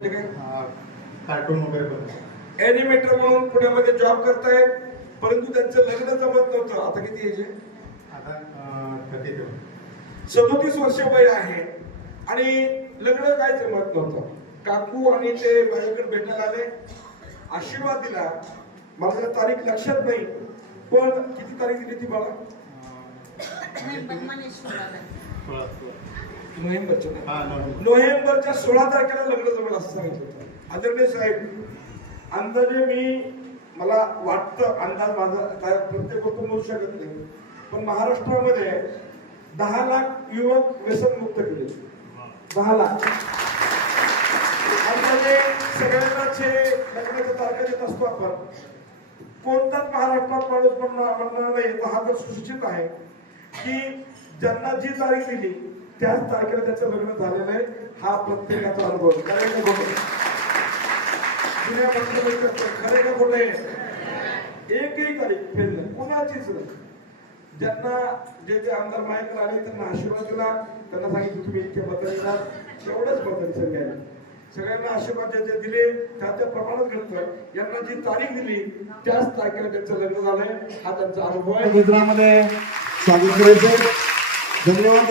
Cartoon वगैरे animator म्हणून पुण्यामध्ये जॉब करतायत, परंतु त्यांचं लग्न जमत नव्हतं. आता किती एज आहे? आता 32. 37 वर्ष वय आहे आणि लग्न काय जमत नव्हतं. काकू आणि ते माझ्याकडे भेटायला आले, आशीर्वाद दिला. मला जर तारीख लक्षात नाही, पण किती तारीख दिली ती मला? नोव्हेंबरच्या 16 तारखेला लग्न जमेल असं सांगितलं होतं. आदरणीय साहेब, अंदाजे मला वाटतं, अंदाज माझा काय प्रत्येक गोष्ट म्हणू शकत नाही, पण महाराष्ट्रामध्ये 10 लाख युवक व्यसनमुक्त केले. 10 लाख. अंदाजे सगळ्यांनाचे लग्नाच्या तारखा देत असतो आपण. कोणताच महाराष्ट्रात माणूस म्हणणार नाही, हा तर सुसूचित आहे की ज्यांना जी तारीख दिली त्याच तारखेला त्याचं लग्न झालेलं आहे. हा प्रत्येकाचा अनुभव. खरे का खोटे? खरे का खोटे? एकही तारीख फेल नाही, कोणाचीच नाही. ज्यांना जे आमदार माझ्याकडे आले त्यांना आशीर्वाद दिला, त्यांना सांगितलं तुम्ही इतके बदल येणार, एवढंच बदल सगळ्यांना. सगळ्यांना आशीर्वाद जे दिले त्या प्रमाणात घडतं. यांना जी तारीख दिली त्याच तारखेला त्यांचं लग्न झालंय. हा त्यांचा अनुभव आहे. गुजरातमध्ये स्वागत करायचं. धन्यवाद.